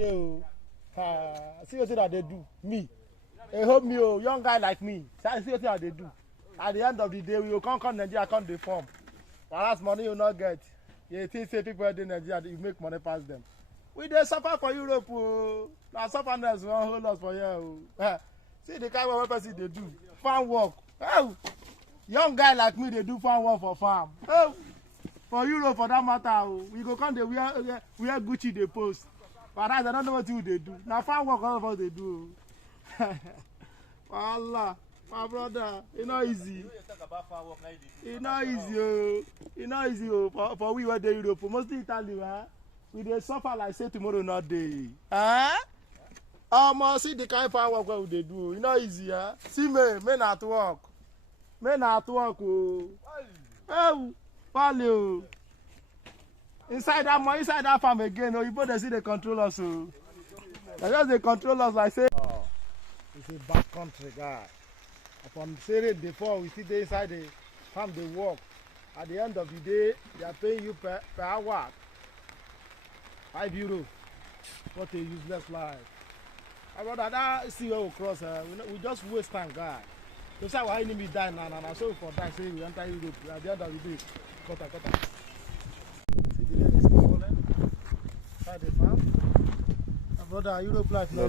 day. See what they do. Me. They help me, young guy like me. See what they do. At the end of the day, we will come Nigeria, come the form. Whereas money you not get. You think say people in Nigeria, you make money past them. We dey suffer for Europe. Now sufferness won't hold us for here. See the kind of person they do. Farm work. Oh, young guy like me, they do farm work for farm. Oh, for Europe, for that matter, we go come, they wear Gucci, they post. But I don't know what they do. Now farm work, all of us they do. Allah, my brother, it's not easy. It's not easy. It's not easy for we were there Europe, mostly Italy. We dey suffer like say tomorrow not day. See the kind of farm work what they do. It's not easy. See men at work. Men at work. Oh, value. Inside that farm again, you both see the control us. They just they control us like say. Oh, it's a bad country, guy. From saying before, we see they inside the farm they work. At the end of the day, they are paying you per hour. €5. What a useless life. My brother, that see where we cross. We just waste time, guy. So say our enemy die now. So for that, say we enter Europe. At the end of the day, cut. See the ladies falling. Inside the farm. My brother, Europe life. No.